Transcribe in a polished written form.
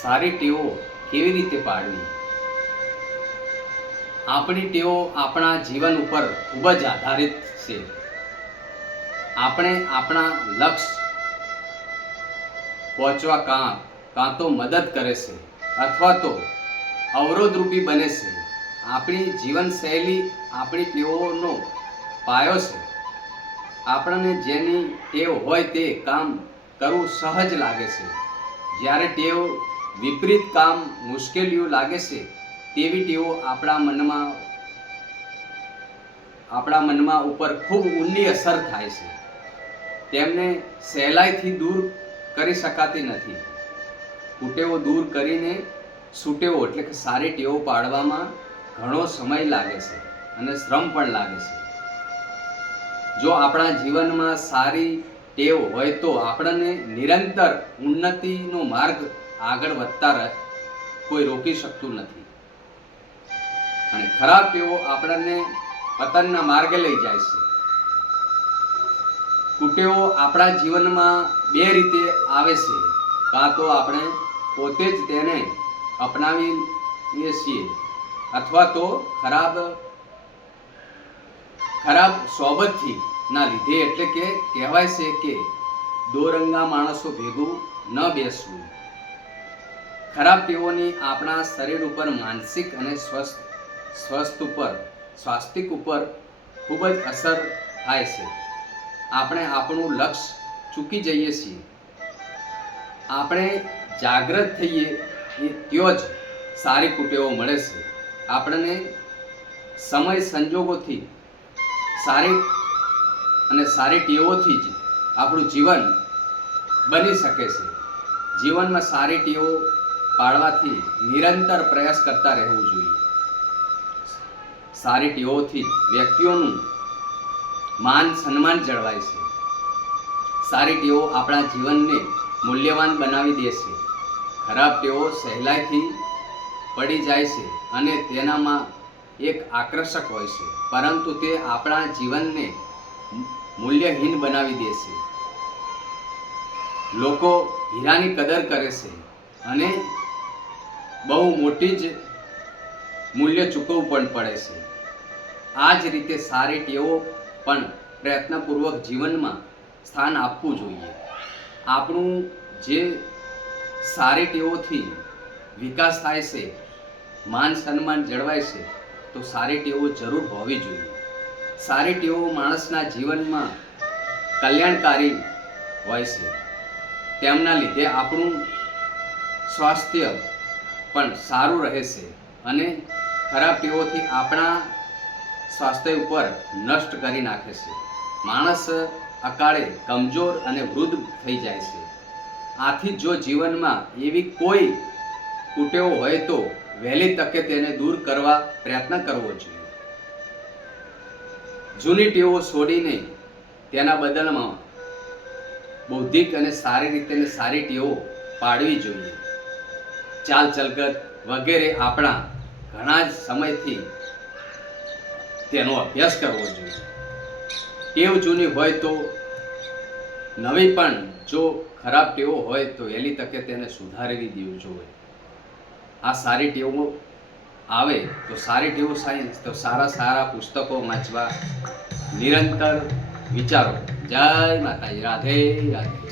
સારી ટેવો કેવી રીતે પાડવી? આપણી ટેવો આપણા જીવન ઉપર ખૂબ જ આધારિત છે. આપણે આપણા લક્ષ્ય પહોંચવા કાં તો મદદ કરે છે અથવા તો અવરોધરૂપી બને છે. આપણી જીવનશૈલી આપણી ટેવોનો પાયો છે. આપણને જેની ટેવ હોય તે કામ કરવું સહજ લાગે છે. જ્યારે ટેવ વિપરીત કામ મુશ્કેલીઓ લાગે છે, તેવી ટેવો આપણા મનમાં ઉપર ખૂબ ઊંડી અસર થાય છે. તેમને સહેલાઈથી દૂર કરી શકાતી નથી. કુટેવો દૂર કરીને સુટેવો એટલે કે સારી ટેવો પાડવામાં ઘણો સમય લાગે છે અને શ્રમ પણ લાગે છે. જો આપણા જીવનમાં સારી ટેવ હોય તો આપણને નિરંતર ઉન્નતિનો માર્ગ આગળ વધતા કોઈ રોકી શકતું નથી. અને ખરાબ ટેવો આપણને પતનના માર્ગે લઈ જાય છે. કુટેવો આપણા જીવનમાં બે રીતે આવે છે. કાં તો આપણે પોતે જ તેને અપનાવીએ છીએ અથવા તો ખરાબ સોબતથી ના લીધે, એટલે કે કહેવાય છે કે દોરંગા માણસો ભેગું ન બેસવું. ખરાબ ટેવોની આપણા શરીર ઉપર, માનસિક અને સ્વાસ્થ્ય ઉપર ખૂબ જ અસર થાય છે. આપણે આપણું લક્ષ્ય ચૂકી જઈએ છીએ. આપણે જાગૃત થઈએ ત્યાં જ સારી કુટેવો મળે છે. આપણને સમય સંજોગોથી સારી ટેવોથી જ આપણું જીવન બની શકે છે. જીવનમાં સારી ટેવો પાડવાથી નિરંતર પ્રયાસ કરતા રહેવું જોઈએ. સારી ટેવોથી વ્યક્તિઓનું માન સન્માન જળવાય છે. સારી ટેવો આપણા જીવનને મૂલ્યવાન બનાવી દે છે. ખરાબ ટેવો સહેલાઈથી પડી જાય છે અને તેનામાં એક આકર્ષક હોય છે, પરંતુ તે આપણા જીવનને મૂલ્યહીન બનાવી દે છે. લોકો હીરાની કદર કરે છે અને બહુ મોટી જ મૂલ્ય ચૂકવવું પણ પડે છે. આ જ રીતે સારી ટેવો પણ પ્રયત્નપૂર્વક જીવનમાં સ્થાન આપવું જોઈએ. આપણું જે સારી ટેવોથી વિકાસ થાય છે, માન સન્માન જળવાય છે, તો સારી ટેવો જરૂર હોવી જોઈએ. સારી ટેવો માણસના જીવનમાં કલ્યાણકારી હોય છે. તેમના લીધે આપણું સ્વાસ્થ્ય પણ સારું રહે છે અને ખરાબ ટેવોથી આપણા સ્વાસ્થ્ય ઉપર નષ્ટ કરી નાખે છે. માણસ અકાળે કમજોર અને વૃદ્ધ થઈ જાય છે. આથી જો જીવનમાં એવી કોઈ કુટેવો હોય તો વહેલી તકે તેને દૂર કરવા પ્રયત્ન કરવો જોઈએ. જૂની ટેવો છોડીને તેના બદલામાં બૌદ્ધિક અને સારી રીતે સારી ટેવો પાડવી જોઈએ. ચાલ ચલગત વગેરે આપણા ઘણા જ સમયથી તેનો અભ્યાસ કરવો જોઈએ. ટેવ જૂની હોય તો નવી પણ જો ખરાબ ટેવો હોય તો વહેલી તકે તેને સુધારી દેવું જોઈએ. આ સારી ટેવો આવે તો સારી ટેવો સાયન્સ તો સારા પુસ્તકો વાંચવા, નિરંતર વિચારો. જય માતાજી. રાધે રાધે.